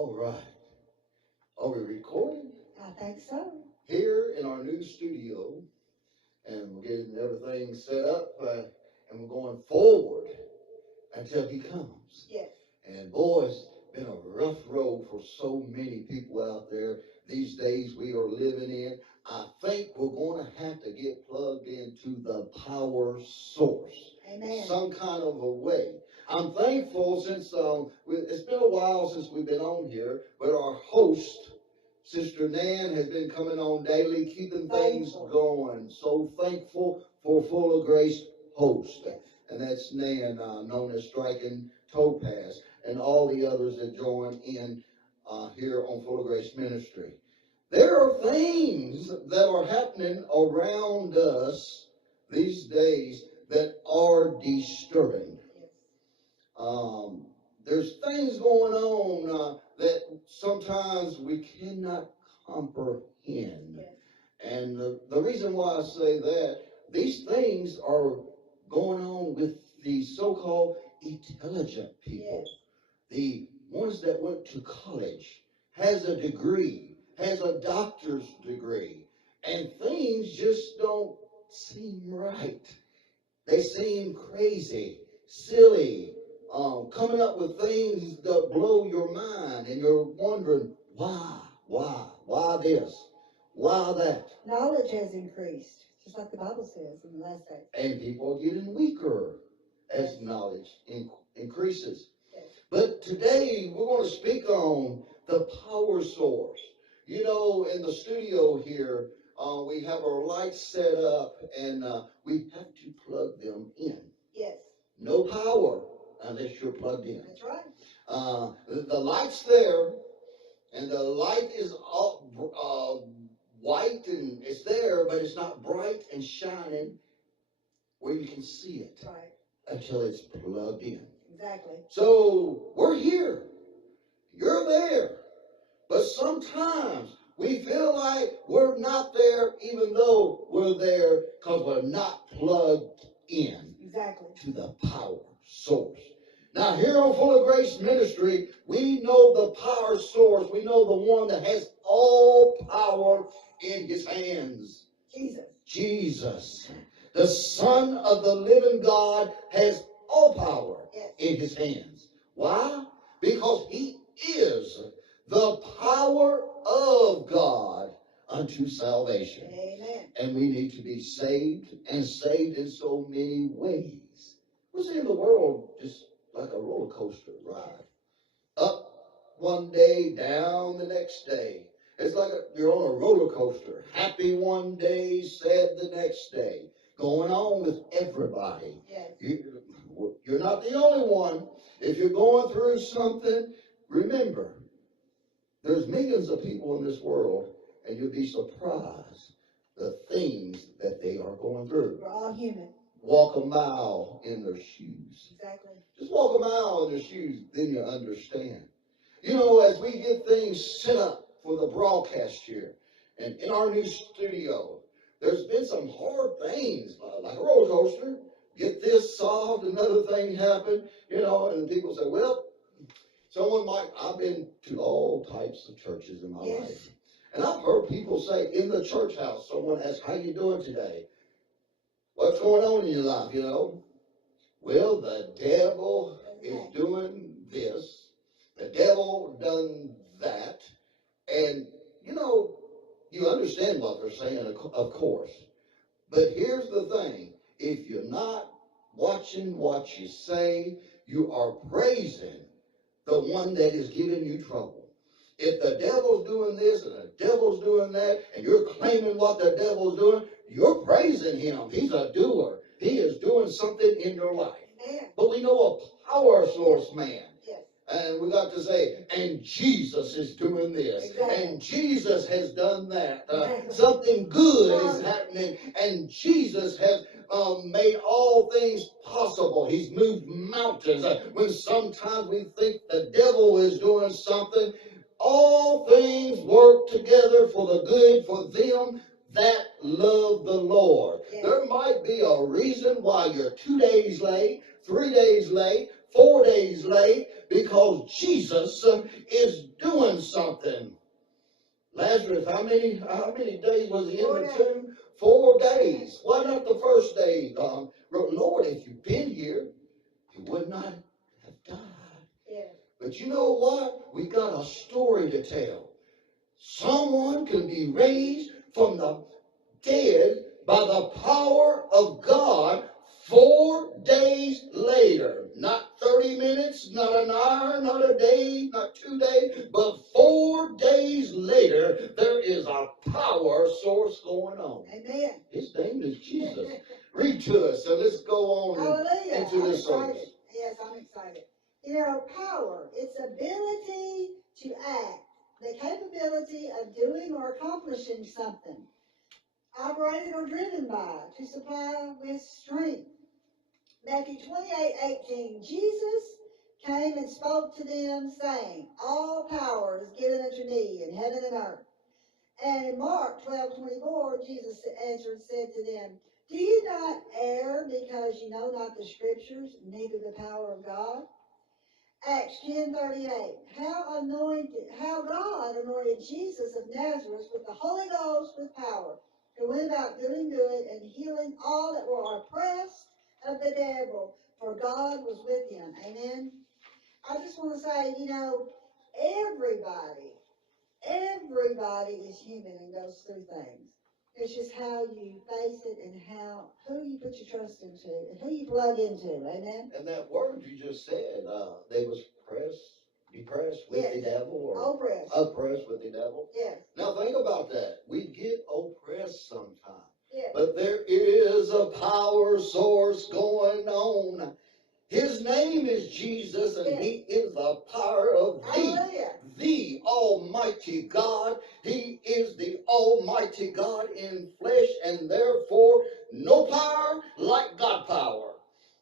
All right. Are we recording? I think so. Here in our new studio, and we're getting everything set up, and we're going forward until he comes. Yes. And boy, it's been a rough road for so many people out there these days we are living in. I think we're going to have to get plugged into the power source. Amen. Some kind of a way. I'm thankful since it's been a while since we've been on here, but our host, Sister Nan, has been coming on daily, keeping things going. So thankful for Fullofgrace host. Yes. And that's Nan, known as Striking Topaz, and all the others that join in here on Fullofgrace Ministry. There are things that are happening around us these days that are disturbing. There's things going on that sometimes we cannot comprehend. Yes. And the reason why I say that, these things are going on with the so-called intelligent people. Yes. The ones that went to college, has a degree, has a doctor's degree, and things just don't seem right. They seem crazy, silly, coming up with things that blow your mind, and you're wondering, why this, why that? Knowledge has increased, just like the Bible says in the last days. And people are getting weaker as knowledge increases. Yes. But today we're going to speak on the power source. You know, in the studio here, we have our lights set up, and we have to plug them in. Yes. No power unless you're plugged in. That's right. The light's there, and the light is white, and it's there, but it's not bright and shining where you can see it. Right. Until it's plugged in. Exactly. So we're here. You're there. But sometimes we feel like we're not there even though we're there because we're not plugged in. Exactly. To the power source. Now here on Fullofgrace Ministry, we know the power source. We know the one that has all power in his hands. Jesus. Jesus. The Son of the living God has all power in his hands. Why? Because he is the power of God unto salvation. Amen. And we need to be saved, and saved in so many ways. We're seeing the world just like a roller coaster ride. Up one day, down the next day. It's like you're on a roller coaster. Happy one day, sad the next day. Going on with everybody. Yes. You're not the only one. If you're going through something, remember, there's millions of people in this world, and you'll be surprised the things that they are going through. We're all human. Walk a mile in their shoes. Exactly. Just walk a mile in their shoes, then you understand. You know, as we get things set up for the broadcast here, and in our new studio, there's been some hard things, like a roller coaster. Get this solved, another thing happened, you know, and people say, well, I've been to all types of churches in my life. And I've heard people say in the church house, someone asks, how you doing today? What's going on in your life, you know? Well, the devil is doing this. The devil done that. And, you know, you understand what they're saying, of course. But here's the thing. If you're not watching what you say, you are praising the one that is giving you trouble. If the devil's doing this and the devil's doing that, and you're claiming what the devil's doing, you're praising him. He's a doer. He is doing something in your life. Amen. But we know a power source man. Yes. And we got to say, and Jesus is doing this. Exactly. And Jesus has done that. Exactly. Something good is happening. And Jesus has made all things possible. He's moved mountains. When sometimes we think the devil is doing something, all things work together for the good for them that love the Lord. Yes. There might be a reason why you're 2 days late, 3 days late, 4 days late because Jesus is doing something. Lazarus, how many days was he in the tomb? 4 days. Why not the first day? Lord, if you'd been here, he would not have died. Yeah. But you know what? We got a story to tell. Someone can be raised from the dead by the power of God 4 days later. Not 30 minutes, not an hour, not a day, not 2 days, but 4 days later, there is a power source going on. Amen. His name is Jesus. Read to us, and let's go on Hallelujah. into I'm this excited. service. Yes, I'm excited. You know, power, its ability to act, the capability of doing or accomplishing something, operated or driven by, to supply with strength. Matthew 28:18, Jesus came and spoke to them, saying, all power is given unto me in heaven and earth. And in Mark 12:24, Jesus answered and said to them, do you not err because you know not the scriptures, neither the power of God? Acts 10:38, how God anointed Jesus of Nazareth with the Holy Ghost with power, who went about doing good and healing all that were oppressed of the devil, for God was with him. Amen. I just want to say, you know, everybody is human and goes through things. It's just how you face it and who you put your trust into and who you plug into. Amen. And that word you just said, they was depressed with Yes. the devil, or oppressed with the devil. Yes. Now think about that. We get oppressed sometimes. Yes. But there is a power source going on. His name is Jesus, and Yes. he is the power of Hallelujah. the Almighty God. He is the Almighty God in flesh, and therefore no power like God power.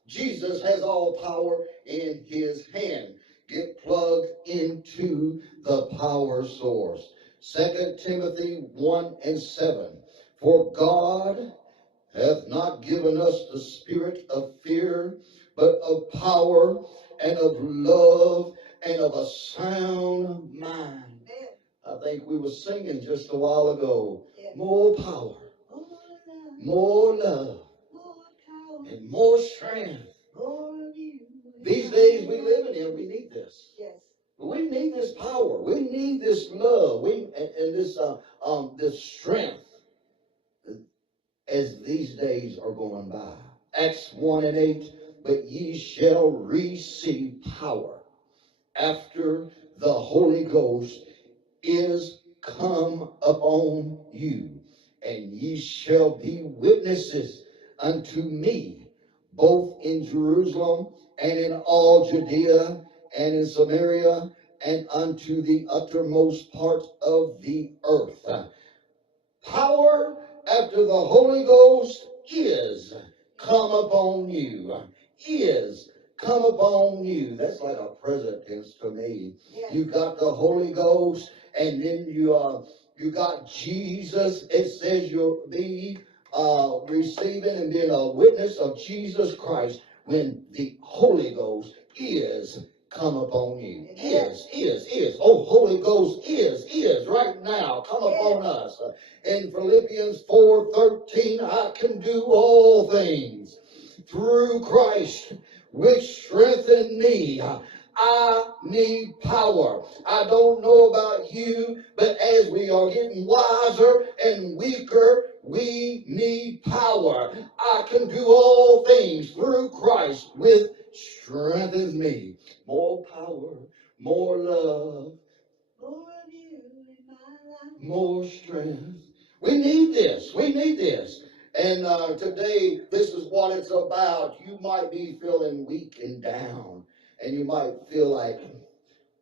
Jesus has all power in his hand. Get plugged into the power source. 2 Timothy 1:7. For God hath not given us the spirit of fear, but of power and of love and of a sound mind. I think we were singing just a while ago. Yeah. More power, more love, and more strength. These days we live in, we need this. Yes. We need this power. We need this love. And this strength as these days are going by. Acts 1:8, but ye shall receive power after the Holy Ghost is come upon you, and ye shall be witnesses unto me, both in Jerusalem and in all Judea and in Samaria and unto the uttermost part of the earth. Power after the Holy Ghost is come upon you. Is come upon you. That's like a present tense to me. Yes. You got the Holy Ghost, and then you got Jesus. It says you'll be receiving and being a witness of Jesus Christ when the Holy Ghost is come upon you. Is. Oh, Holy Ghost is right now come upon us. In Philippians 4:13, I can do all things through Christ, which strengthen me. I need power. I don't know about you, but as we are getting wiser and weaker, we need power. I can do all things through Christ, which strengthens me. More power, more love, More of you in my life. more strength. We need this. We need this. And today, this is what it's about. You might be feeling weak and down. And you might feel like,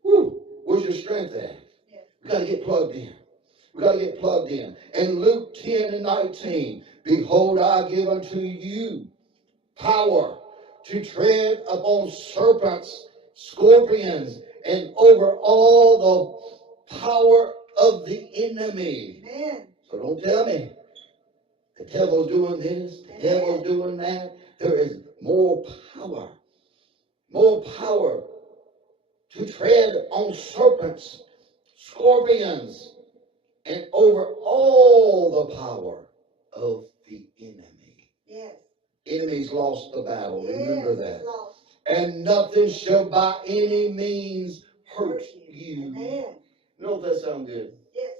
whew, where's your strength at? Yeah. We got to get plugged in. We got to get plugged in. And Luke 10:19, behold, I give unto you power to tread upon serpents, scorpions, and over all the power of the enemy. Amen. So don't tell me the devil's doing this, the devil's doing that. There is more power more power to tread on serpents, scorpions, and over all the power of the enemy. Yes. Enemy's lost the battle. Remember Yes, that. he's lost. And nothing shall by any means hurt you. Amen. Don't that sound good? Yes.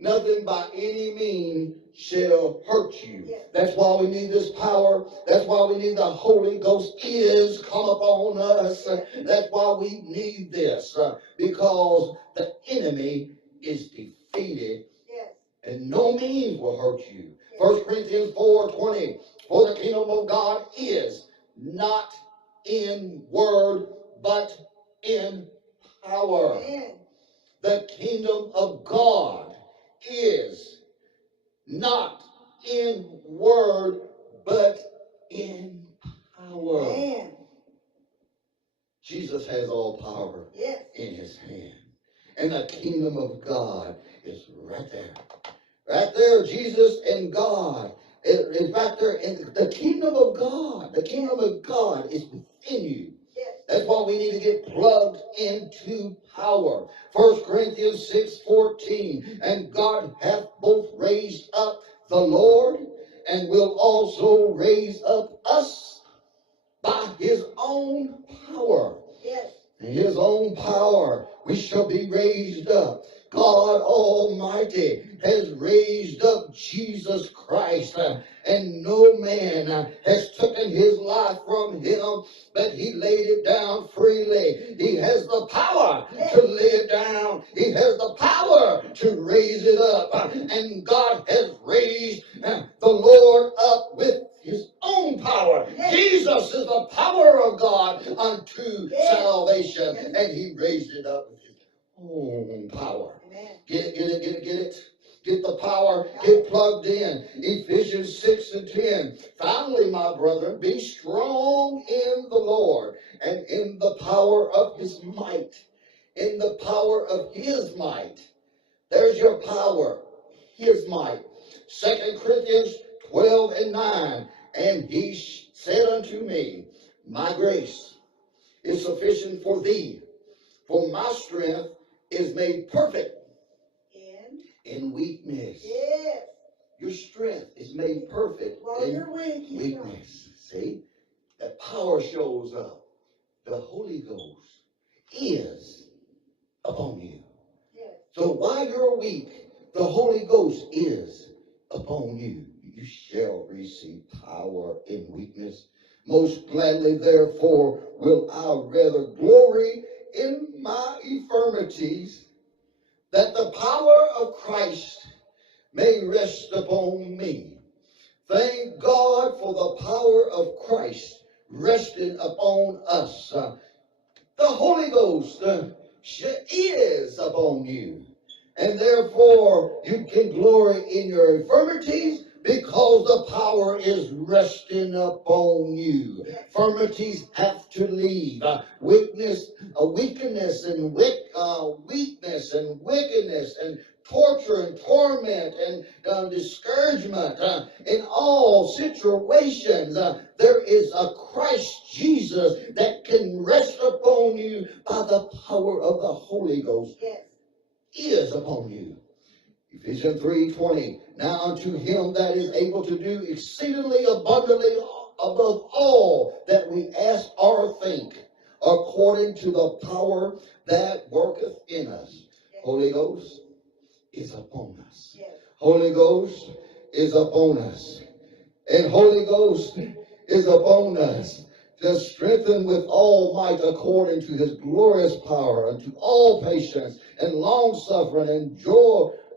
Nothing by any means shall hurt you. Yes. That's why we need this power. That's why we need the Holy Ghost is come upon us. Yes. That's why we need this. Because the enemy is defeated. Yes. And no means will hurt you. Yes. 1 Corinthians 4:20. For the kingdom of God is not in word, but in power. Amen. The kingdom of God is not in word, but in power. Amen. Jesus has all power Yes. in his hand. And the kingdom of God is right there. Right there, Jesus and God. It's right there. And the kingdom of God, the kingdom of God is within you. Yes. That's why we need to get plugged into power. 1 Corinthians 6:14. And God hath both raised up the Lord and will also raise up us by his own power. Yes. In his own power we shall be raised up. God Almighty has raised up Jesus Christ, and no man has taken his life from him, but he laid it down freely. He has the power to lay it down. He has the power to raise it up, and God has raised the Lord up with his own power. Yes. Jesus is the power of God unto Yes. salvation, Yes. and he raised it up with his own power. Amen. Get it. Get the power. Get plugged in. Ephesians 6:10. Finally, my brethren, be strong in the Lord and in the power of his might. In the power of his might. There's your power. His might. 2 Corinthians 12:9. And he said unto me, my grace is sufficient for thee, for my strength is made perfect in weakness. Yes. Your strength is made perfect While in you're weak, he's strong. weakness. See? That power shows up. The Holy Ghost is upon you. Yes. So while you're weak, the Holy Ghost is upon you. You shall receive power in weakness. Most gladly, therefore, will I rather glory in my infirmities, that the power of Christ may rest upon me. Thank God for the power of Christ resting upon us. The Holy Ghost is upon you. And therefore, you can glory in your infirmities because the power is resting upon you. Infirmities have to leave. Weakness and weakness and wickedness and torture and torment and discouragement. In all situations, there is a Christ Jesus that can rest upon you by the power of the Holy Ghost. Yes. Is upon you. Ephesians 3:20. Now unto him that is able to do exceedingly abundantly above all that we ask or think, according to the power that worketh in us. Yes. Holy Ghost is upon us. Yes. Holy Ghost is upon us. And Holy Ghost is upon us to strengthen with all might according to his glorious power unto all patience and long suffering and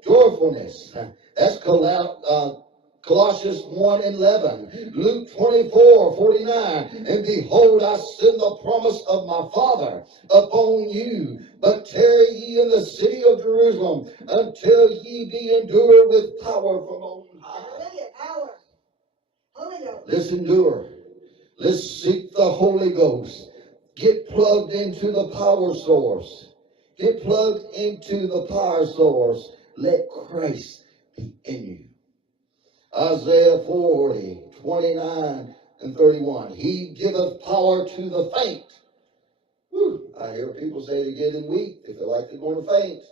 joyfulness. That's Colossians 1:11. Luke 24:49. And behold, I send the promise of my Father upon you, but tarry ye in the city of Jerusalem until ye be endured with power from on high. Hallelujah. Power. Holy Ghost. Let's endure. Let's seek the Holy Ghost. Get plugged into the power source. Get plugged into the power source. Let Christ be in you. Isaiah 40:29 and 31. He giveth power to the faint. Whew, I hear people say they're getting weak. They feel like they're going to faint.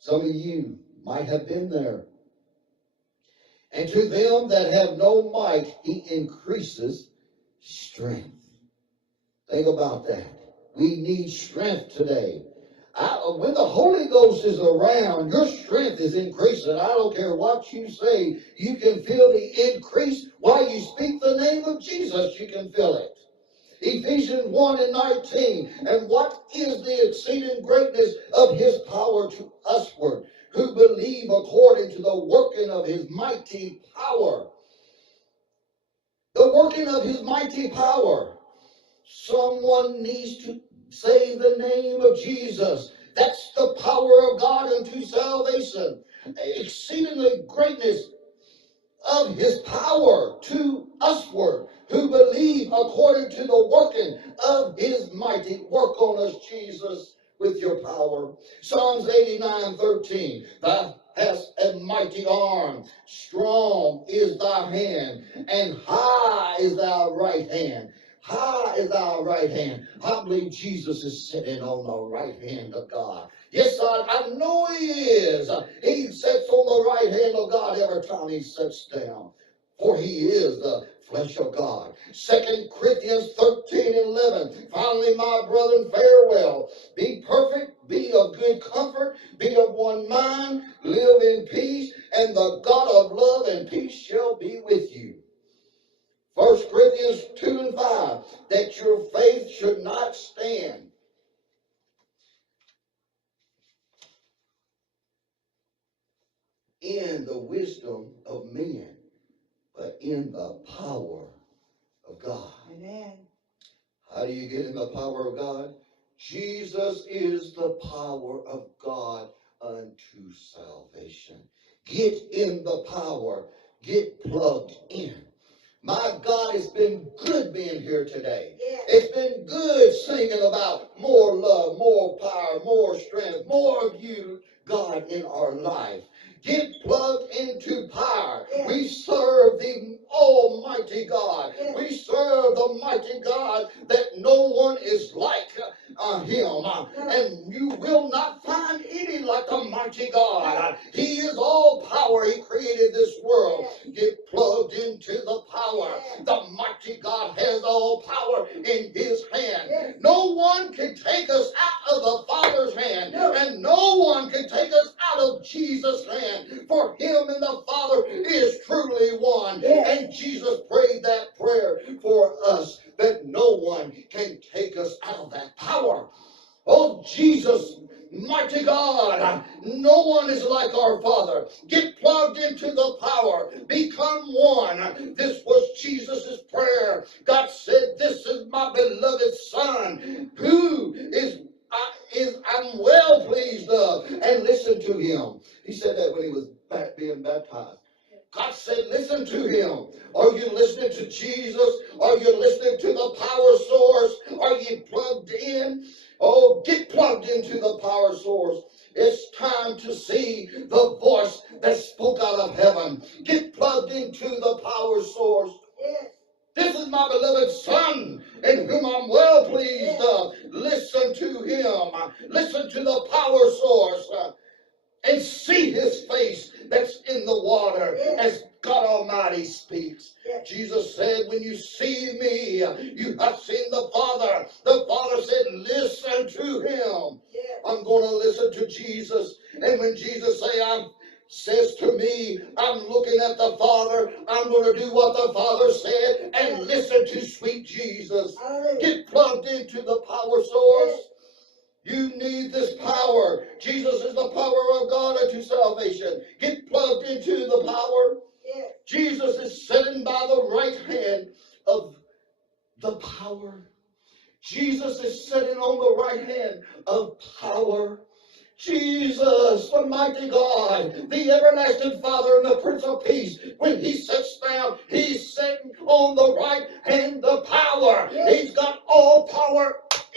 Some of you might have been there. And to them that have no might, he increases strength. Think about that. We need strength today. When the Holy Ghost is around, your strength is increasing. I don't care what you say. You can feel the increase. While you speak the name of Jesus, you can feel it. Ephesians 1 and 19. And what is the exceeding greatness of his power to usward, who believe according to the working of his mighty power? The working of his mighty power. Someone needs to say the name of Jesus. That's the power of God unto salvation. Exceedingly greatness of his power to usward, who believe according to the working of his mighty. Work on us, Jesus, with your power. Psalms 89:13. Thou hast a mighty arm, strong is thy hand, and high is thy right hand. High is our right hand. I believe Jesus is sitting on the right hand of God. Yes, I know he is. He sits on the right hand of God every time he sits down. For he is the flesh of God. 2 Corinthians 13:11. Finally, my brethren, farewell. Be perfect, be of good comfort, be of one mind, live in peace, and the God of love and peace shall be with you. 1 Corinthians 2 and 5, that your faith should not stand in the wisdom of men, but in the power of God. Amen. How do you get in the power of God? Jesus is the power of God unto salvation. Get in the power. Get plugged in. My God, it's been good being here today. Yes. It's been good singing about more love, more power, more strength, more of you, God, in our life. Get plugged into power. Yes. We serve the Almighty God. Yes. We serve the mighty God that no one is like him. No. And you will not find any like the mighty God. He is all power. He created this world. Yes. Get plugged into the power. Yes. The mighty God has all power in his hand. Yes. No one can take us out of the Father's hand. No. And no one can take us out of Jesus' hand. For him and the Father is truly one. Yes. And Jesus prayed that prayer for us, that no one can take us out of that power. Oh, Jesus, mighty God, no one is like our Father. Get plugged into the power. Become one. This was Jesus' prayer. God said, this is my beloved Son, who I'm well pleased of. And listen to him. He said that when he was being baptized. God said, listen to him. Are you listening to Jesus? Are you listening to the power source? Are you plugged in? Oh, get plugged into the power source. It's time to see the voice that spoke out of heaven. Get plugged into the power source. Yes. This is my beloved Son, in whom I'm well pleased. Listen to him. Listen to the power source. And see his face that's in the water as God Almighty speaks. Yes. Jesus said, when you see me, you have seen the Father. The Father said, listen to him. Yes. I'm going to listen to Jesus. And when Jesus says to me, I'm looking at the Father, I'm going to do what the Father said and listen to sweet Jesus. Hallelujah. Get plugged into the power source. Yes. You need this power. Jesus is the power of God unto salvation. Get plugged into the power. Yes. Jesus Jesus is sitting by the right hand of the power. Jesus is sitting on the right hand of power. Jesus, the mighty God, the everlasting Father and the Prince of Peace, when he sits down, he's sitting on the right hand of power. Yes. He's got all power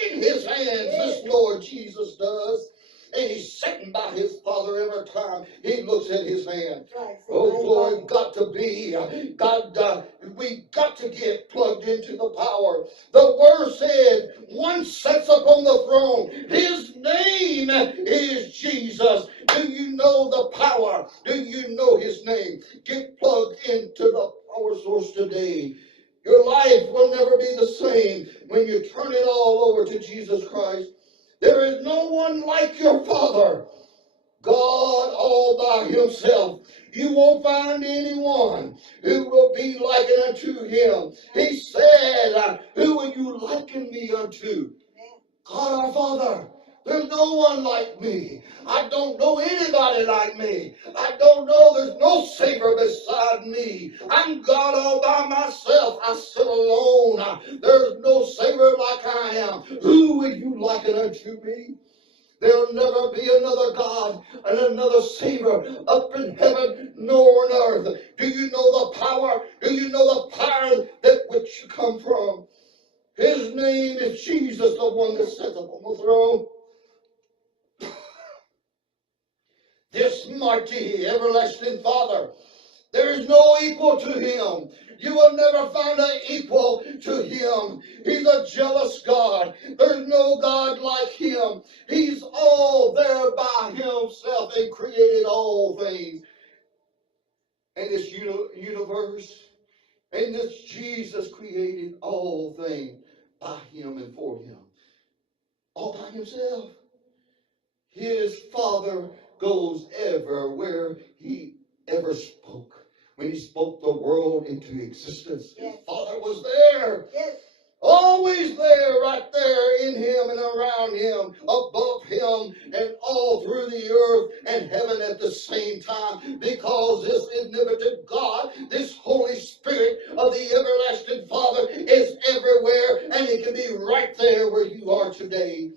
in his hands. Yes. This Lord Jesus does. and he's sitting by his Father every time he looks at his hand. Right. Oh, glory, got to be, God, we got to get plugged into the power. The word said, one sits up on the throne. His name is Jesus. Do you know the power? Do you know his name? Get plugged into the power source today. Your life will never be the same when you turn it all over to Jesus Christ. There is no one like your Father, God all by himself. You won't find anyone who will be likened unto him. He said, who will you liken me unto? God our Father. There's no one like me. I don't know anybody like me. I don't know, there's no Savior beside me. I'm God all by myself. I sit alone. There's no Savior like I am. Who will you liken unto me? There'll never be another God and another Savior up in heaven nor on earth. Do you know the power? Do you know the power that which you come from? His name is Jesus, the one that sits upon the throne. This mighty, everlasting Father, there is no equal to him. You will never find an equal to him. He's a jealous God. There's no God like him. He's all there by himself and created all things. And this universe, and this Jesus created all things by him and for him. All by himself. His Father goes everywhere he ever spoke. When he spoke the world into existence, his Father was there. Yes. Always there, right there in him and around him, above him, and all through the earth and heaven at the same time. Because this omnipotent God, this Holy Spirit of the everlasting Father is everywhere, and he can be right there where you are today.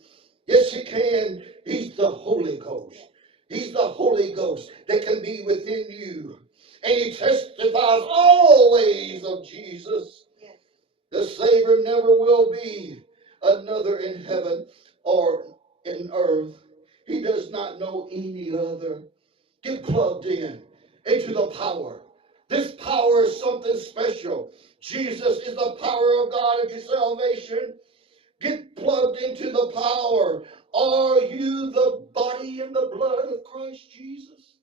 Yes, he can. He's the Holy Ghost. He's the Holy Ghost that can be within you. And he testifies always of Jesus. Yes. The Savior never will be another in heaven or in earth. He does not know any other. Get plugged in into the power. This power is something special. Jesus is the power of God into salvation. Get plugged into the power. Are you the body and the blood of Christ Jesus?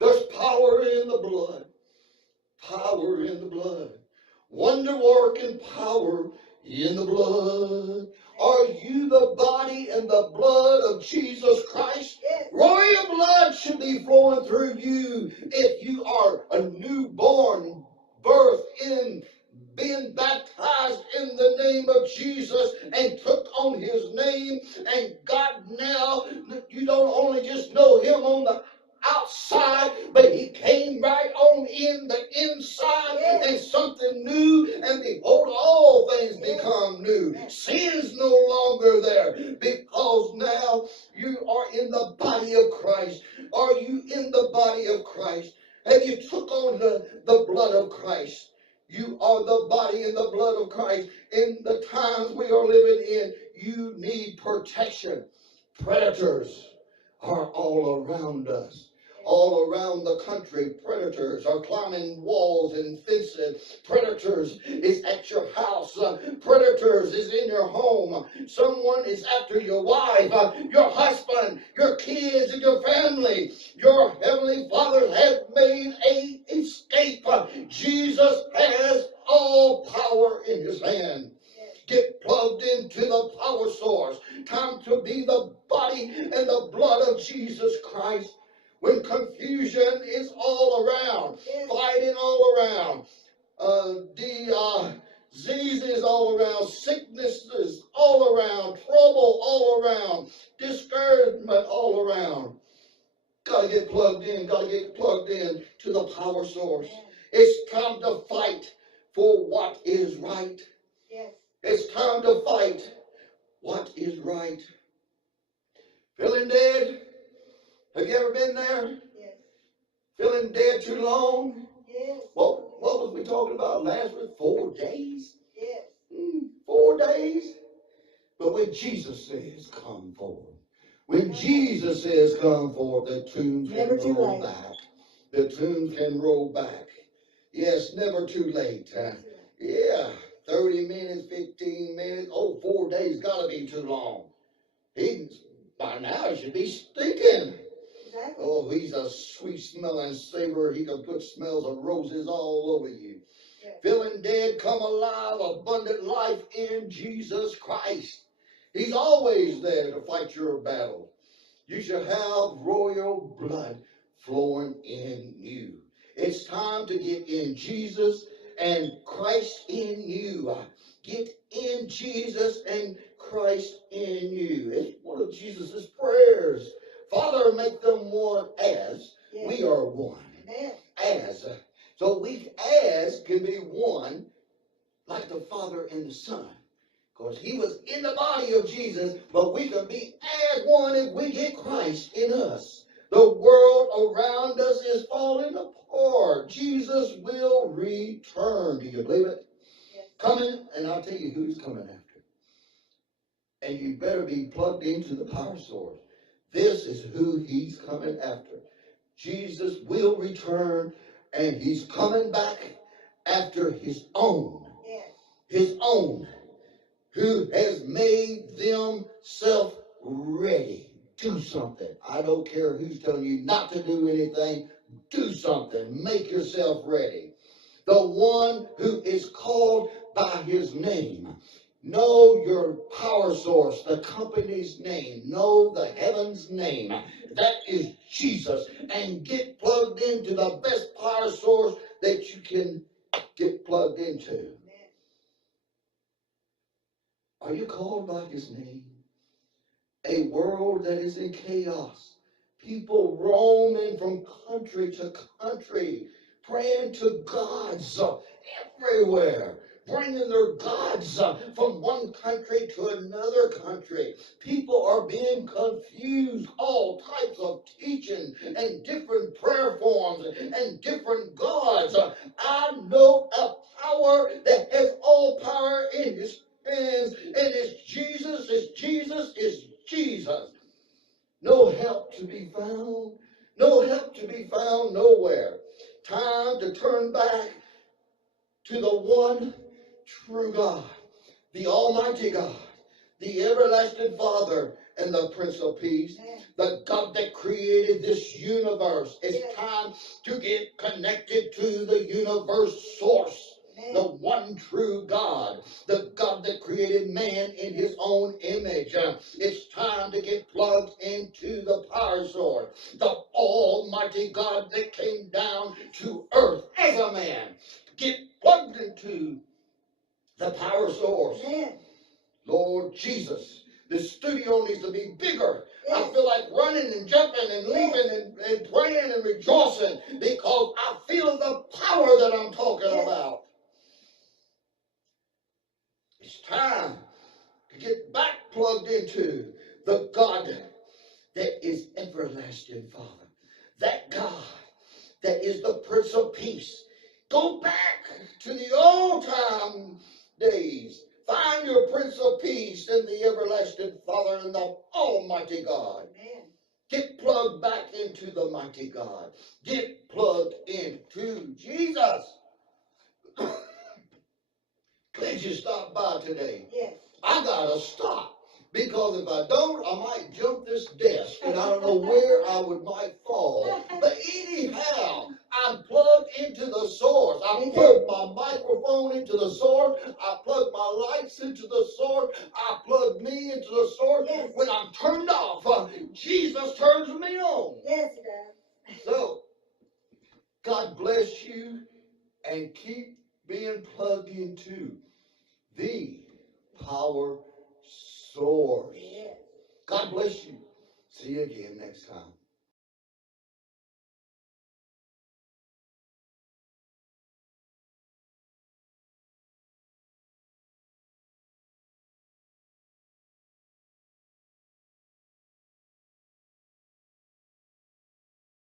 There's power in the blood. Power in the blood. Wonder working power in the blood. Are you the body and the blood of Jesus Christ? Yes. Royal blood should be flowing through you if you are a newborn birth in being baptized in the name of Jesus and took on his name, and God, now you don't only just know him on the outside, but he came right on in the inside. Yes. And something new, and behold, all things become new. Sin's no longer there, because now you are in the body of Christ. Are you in the body of Christ? Have you took on the blood of Christ? You are the body and the blood of Christ. In the times we are living in, you need protection. Predators are all around us. All around the country, predators are climbing walls and fences. Predators is at your house. Predators is in your home. Someone is after your wife, your husband, your kids, and your family. Your heavenly Father has made an escape. Jesus has all power in his hand. Get plugged into the power source. Time to be the body and the blood of Jesus Christ. When confusion is all around, fighting all around, diseases all around, sicknesses all around, trouble all around, discouragement all around. Got to get plugged in. Got to get plugged in to the power source. It's time to fight for what is right. Yes. It's time to fight what is right. Feeling dead? Have you ever been there? Yes. Feeling dead too long? Yes. What was we talking about? Lazarus, 4 days? Yes. 4 days? But when Jesus says, come forward. When Jesus says come forth, the tombs Never can too roll late. back. The tombs can roll back. Yes, never too late. Yeah, 30 minutes, 15 minutes. Oh, 4 days gotta be too long. By now he should be stinking. Exactly. Oh, he's a sweet smelling savor. He can put smells of roses all over you. Yeah. Feeling dead, come alive, abundant life in Jesus Christ. He's always there to fight your battle. You shall have royal blood flowing in you. It's time to get in Jesus and Christ in you. Get in Jesus and Christ in you. It's one of Jesus' prayers. Father, make them one as we are one. Amen. As. So we as can be one like the Father and the Son. Because he was in the body of Jesus, but we can be as one if we get Christ in us. The world around us is falling apart. Jesus will return. Do you believe it? Yes. Coming, and I'll tell you who's coming after. And you better be plugged into the power source. This is who he's coming after. Jesus will return, and he's coming back after his own. Yes. His own. Who has made themselves ready. Do something. I don't care who's telling you not to do anything. Do something. Make yourself ready. The one who is called by his name. Know your power source, the company's name. Know the heaven's name. That is Jesus. And get plugged into the best power source that you can get plugged into. Are you called by his name? A world that is in chaos. People roaming from country to country, praying to gods everywhere, bringing their gods from one country to another country. People are being confused, all types of teaching and different prayer forms and different gods. I know a power that has all power in his hands, and it's Jesus, it's Jesus, it's Jesus. No help to be found. No help to be found nowhere. Time to turn back to the one true God, the Almighty God, the everlasting Father, and the Prince of Peace, the God that created this universe. It's time to get connected to the universe source. The one true God, the God that created man in his own image. It's time to get plugged into the power source, the Almighty God that came down to earth as a man. Get plugged into the power source. Lord Jesus, this studio needs to be bigger. I feel like running and jumping and leaping and praying and rejoicing because I feel the power that I'm talking about. It's time to get back plugged into the God that is everlasting Father. That God that is the Prince of Peace. Go back to the old time days. Find your Prince of Peace in the everlasting Father and the Almighty God. Amen. Get plugged back into the mighty God. Get plugged into Jesus. Could you stop by today? Yes. I gotta stop. Because if I don't, I might jump this desk and I don't know where I might fall. But anyhow, I'm plugged into the source. I plug my microphone into the source. I plug my lights into the source. I plug me into the source. Yes. When I'm turned off, Jesus turns me on. Yes, he does. So, God bless you and keep being plugged into the power source. Yes. God bless you. See you again next time.